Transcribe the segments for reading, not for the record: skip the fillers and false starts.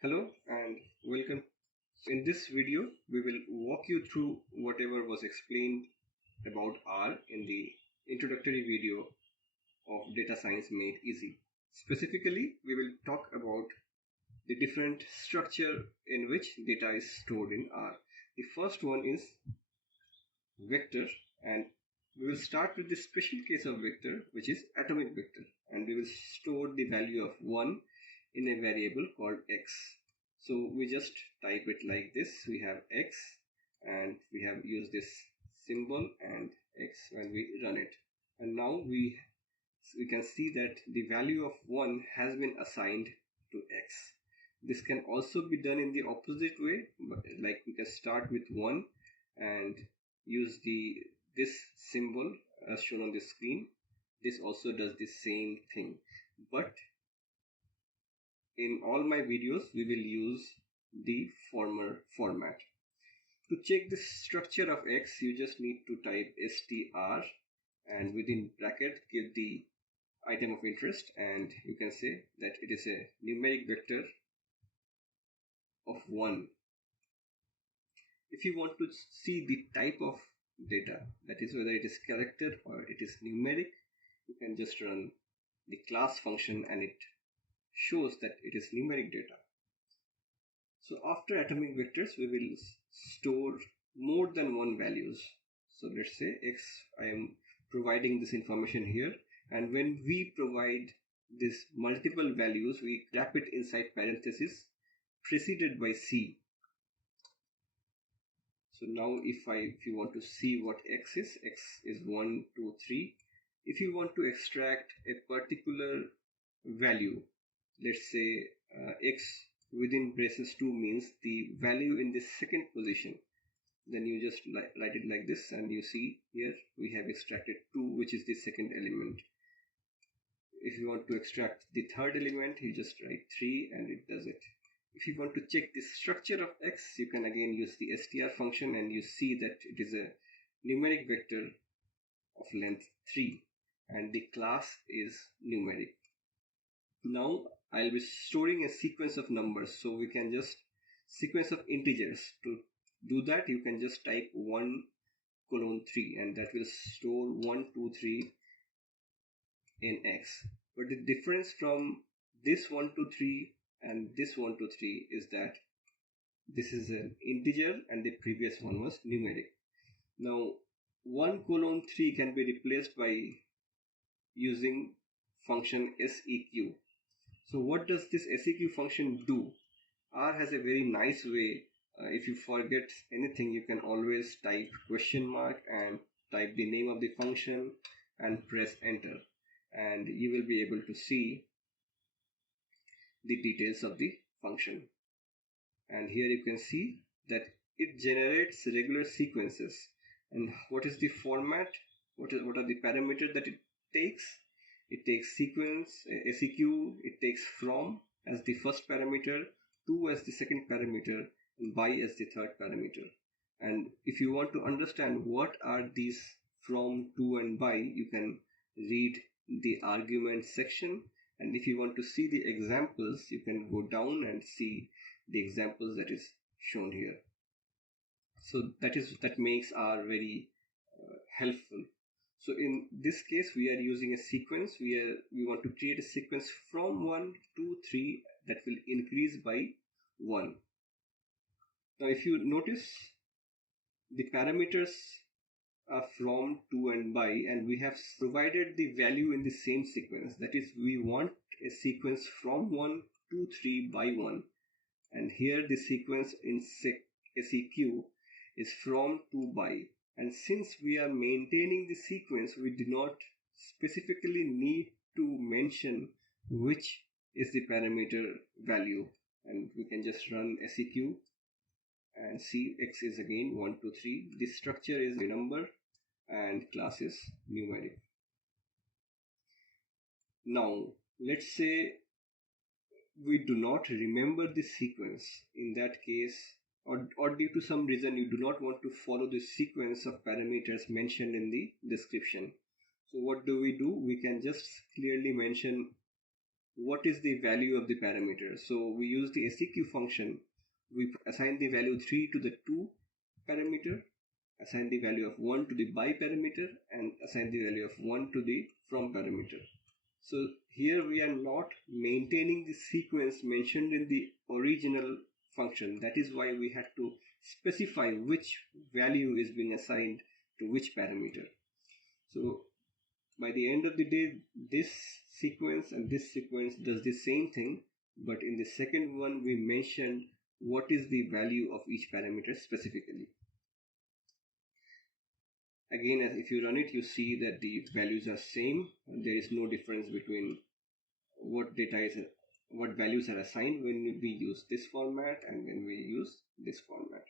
Hello and welcome. In this video, we will walk you through whatever was explained about R in the introductory video of Data Science Made Easy. Specifically, we will talk about the different structure in which data is stored in R. The first one is vector, and we will start with the special case of vector, which is atomic vector, and we will store the value of 1 in a variable called x. So we just type it like this. We have x and we have used this symbol and x when we run it, and now we can see that the value of 1 has been assigned to x. This can also be done in the opposite way, but like we can start with 1 and use this symbol as shown on the screen. This also does the same thing, but in all my videos we will use the former format. To check the structure of x, you just need to type str and within bracket give the item of interest, and you can say that it is a numeric vector of 1. If you want to see the type of data, that is whether it is character or it is numeric, you can just run the class function and it shows that it is numeric data. So after atomic vectors, we will store more than one values. So let's say x, I am providing this information here, and when we provide this multiple values, we wrap it inside parentheses preceded by c. So now if you want to see what x is 1, 2, 3. If you want to extract a particular value, let's say x within braces 2 means the value in the second position, then you just write it like this, and you see here we have extracted 2, which is the second element. If you want to extract the third element, you just write 3 and it does it. If you want to check the structure of x, you can again use the str function, and you see that it is a numeric vector of length 3 and the class is numeric. Now I'll be storing a sequence of numbers, so we can just sequence of integers. To do that, you can just type 1 colon 3 and that will store 1, 2, 3 in x. But the difference from this 1, 2, 3 and this 1, 2, 3 is that this is an integer and the previous one was numeric. Now 1 colon 3 can be replaced by using function seq. So what does this seq function do? R has a very nice way. If you forget anything, you can always type question mark and type the name of the function and press enter, and you will be able to see the details of the function. And here you can see that it generates regular sequences. And what is the format? What are the parameters that it takes? It takes sequence, seq, it takes from as the first parameter, to as the second parameter, and by as the third parameter. And if you want to understand what are these from, to, and by, you can read the argument section. And if you want to see the examples, you can go down and see the examples that is shown here. So that makes R very helpful. So in this case, we are using a sequence. We want to create a sequence from 1, 2, 3 that will increase by 1. Now if you notice, the parameters are from, to, and by, and we have provided the value in the same sequence. That is, we want a sequence from 1, 2, 3 by 1, and here the sequence in seq is from, to, by. And since we are maintaining the sequence, we do not specifically need to mention which is the parameter value, and we can just run seq and see x is again 1, 2, 3. The structure is the number and class is numeric. Now let's say we do not remember the sequence. In that case, or due to some reason you do not want to follow the sequence of parameters mentioned in the description. So what do? We can just clearly mention what is the value of the parameter. So we use the seq function. We assign the value 3 to the to parameter, assign the value of 1 to the by parameter, and assign the value of 1 to the from parameter. So here we are not maintaining the sequence mentioned in the original function. That is why we had to specify which value is being assigned to which parameter. So by the end of the day, this sequence and this sequence does the same thing, but in the second one we mentioned what is the value of each parameter specifically. Again, as if you run it, you see that the values are same, and there is no difference between what values are assigned when we use this format and when we use this format.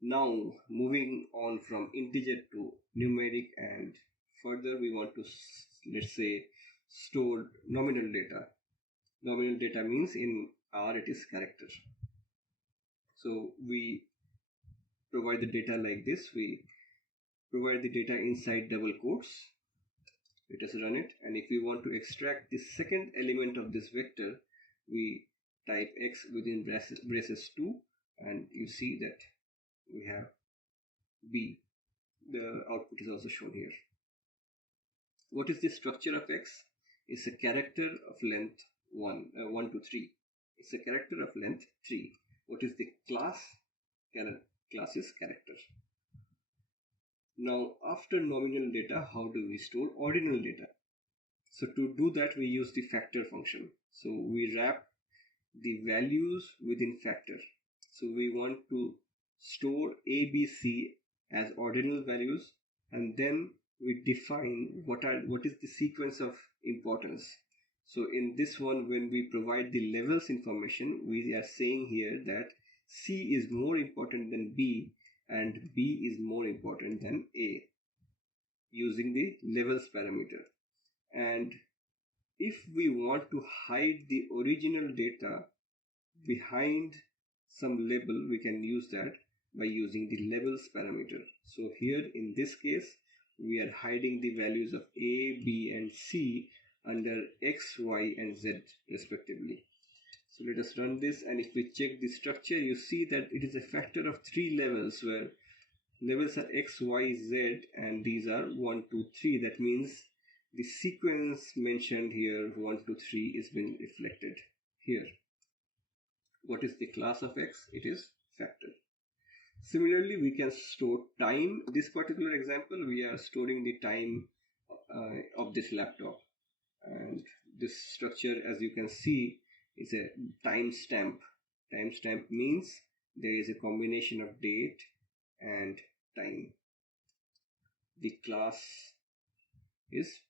Now moving on from integer to numeric, and further we want to, let's say, store nominal data. Nominal data means in R it is character. So we provide the data like this. We provide the data inside double quotes. Let us run it, and if we want to extract the second element of this vector, we type x within braces 2, and you see that we have b. The output is also shown here. What is the structure of x? It's a character of length 1 to 3. It's a character of length 3. What is the class? Class is character. Now after nominal data, how do we store ordinal data? So to do that, we use the factor function. So we wrap the values within factor. So we want to store a, b, c as ordinal values, and then we define what is the sequence of importance. So in this one, when we provide the levels information, we are saying here that c is more important than b and b is more important than a, using the levels parameter. And if we want to hide the original data behind some label, we can use that by using the levels parameter. So here in this case, we are hiding the values of a, b and c under x, y and z respectively. So let us run this, and if we check the structure, you see that it is a factor of 3 levels, where levels are x, y, z, and these are 1, 2, 3. That means the sequence mentioned here, 1, 2, 3, is being reflected here. What is the class of x? It is factor. Similarly, we can store time. In this particular example, we are storing the time of this laptop, and this structure, as you can see, is a timestamp. Timestamp means there is a combination of date and time. The class is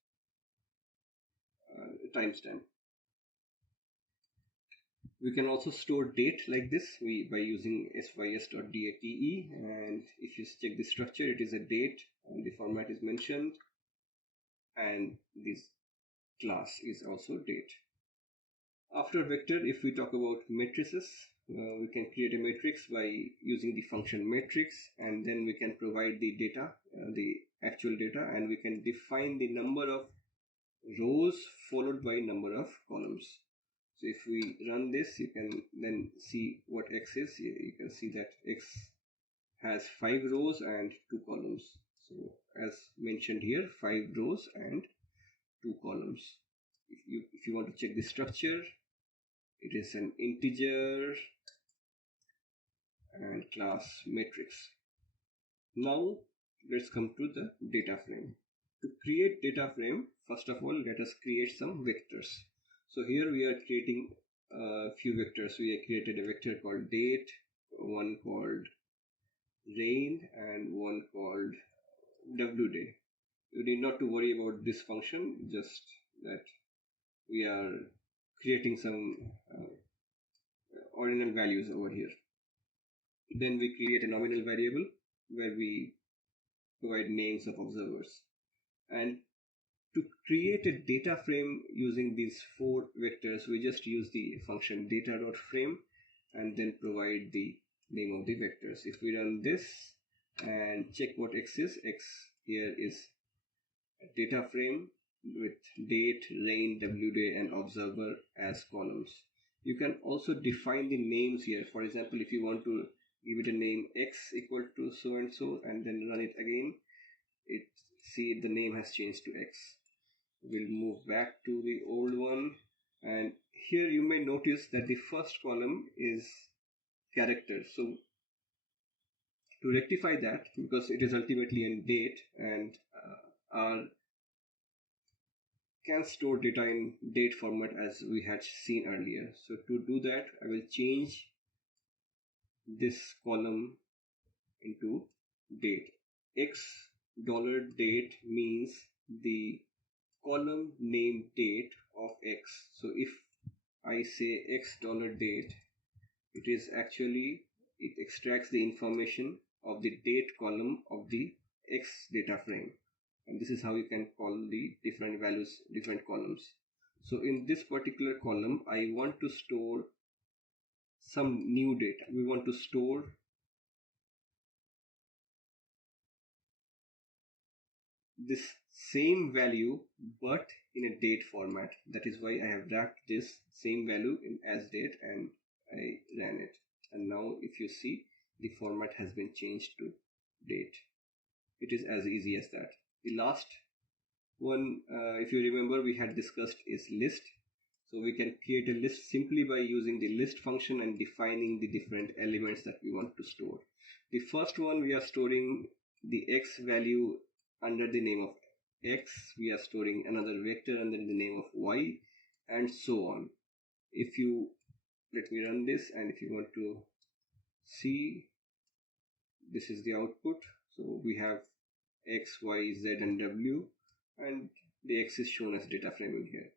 timestamp. We can also store date like this by using sys.date, and if you check the structure, it is a date and the format is mentioned, and this class is also date. After vector, if we talk about matrices, we can create a matrix by using the function matrix, and then we can provide the data, the actual data, and we can define the number of rows followed by number of columns. So if we run this, you can then see what x is. You can see that x has 5 rows and 2 columns. So as mentioned here, 5 rows and 2 columns. If you want to check the structure, it is an integer and class matrix. Now let's come to the data frame. To create data frame, first of all, let us create some vectors. So here we are creating a few vectors. We have created a vector called date, one called rain, and one called wday. You need not to worry about this function, just that we are creating some ordinal values over here. Then we create a nominal variable where we provide names of observers. And to create a data frame using these 4 vectors, we just use the function data.frame and then provide the name of the vectors. If we run this and check what x is, x here is a data frame with date, rain, WDay and observer as columns. You can also define the names here. For example, if you want to give it a name x equal to so and so and then run it again, see the name has changed to x. We'll move back to the old one, and here you may notice that the first column is character. So to rectify that, because it is ultimately in date and our can store data in date format as we had seen earlier. So to do that, I will change this column into date. X $date means the column name date of X. So if I say X $date, it is actually, it extracts the information of the date column of the X data frame. And this is how you can call the different values, different columns. So in this particular column, I want to store some new data. We want to store this same value but in a date format. That is why I have wrapped this same value in as date and I ran it. And now if you see, the format has been changed to date. It is as easy as that. The last one, if you remember, we had discussed is list. So we can create a list simply by using the list function and defining the different elements that we want to store. The first one, we are storing the x value under the name of x. We are storing another vector under the name of y, and so on. If you let me run this, and if you want to see, this is the output. So we have x, y, z and w, and the x is shown as data frame in here.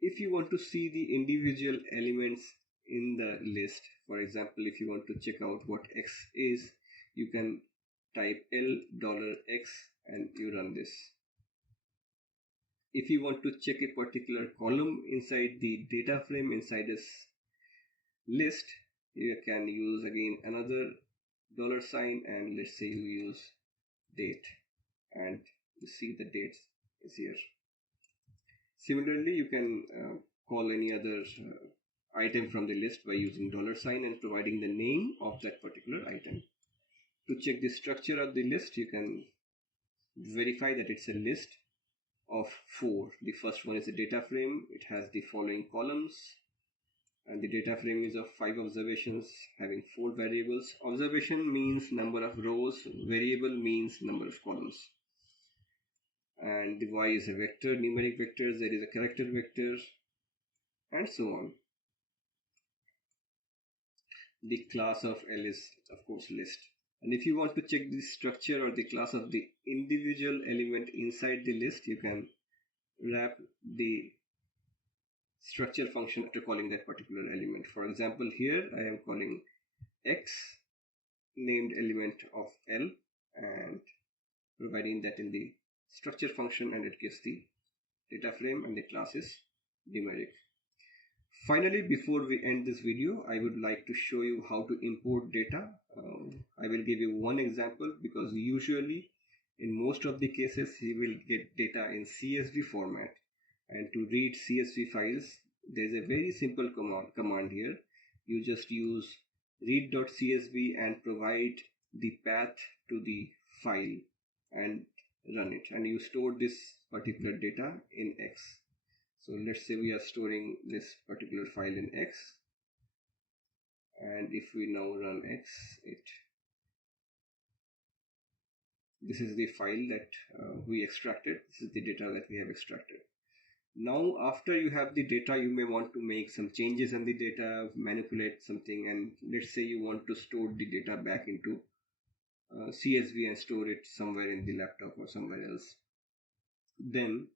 If you want to see the individual elements in the list, for example, if you want to check out what x is, you can type $x and you run this. If you want to check a particular column inside the data frame inside this list, you can use again another $, and let's say you use date, and you see the dates is here. Similarly, you can call any other item from the list by using $, and providing the name of that particular item. To check the structure of the list, you can verify that it's a list of 4. The first one is a data frame. It has the following columns, and the data frame is of 5 observations having 4 variables. Observation means number of rows, variable means number of columns. And the y is a vector, numeric vector, z is a character vector, and so on. The class of L is of course list. And if you want to check the structure or the class of the individual element inside the list, you can wrap the structure function after calling that particular element. For example, here I am calling x named element of L and providing that in the structure function, and it gives the data frame and the class is numeric. Finally, before we end this video, I would like to show you how to import data. I will give you one example, because usually in most of the cases you will get data in CSV format, and to read CSV files there is a very simple command here. You just use read.csv and provide the path to the file and run it, and you store this particular data in X. So let's say we are storing this particular file in X, and if we now run X, this is the file that we extracted. This is the data that we have extracted. Now after you have the data, you may want to make some changes in the data, manipulate something, and let's say you want to store the data back into CSV and store it somewhere in the laptop or somewhere else. Then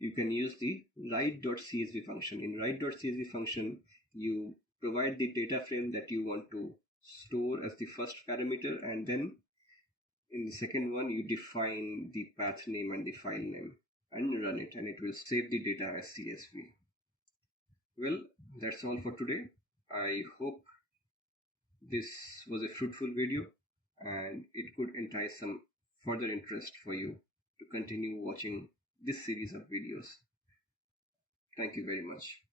you can use the write.csv function. In write.csv function, you provide the data frame that you want to store as the first parameter, and then in the second one you define the path name and the file name and run it, and it will save the data as CSV. Well, that's all for today. I hope this was a fruitful video and it could entice some further interest for you to continue watching this series of videos. Thank you very much.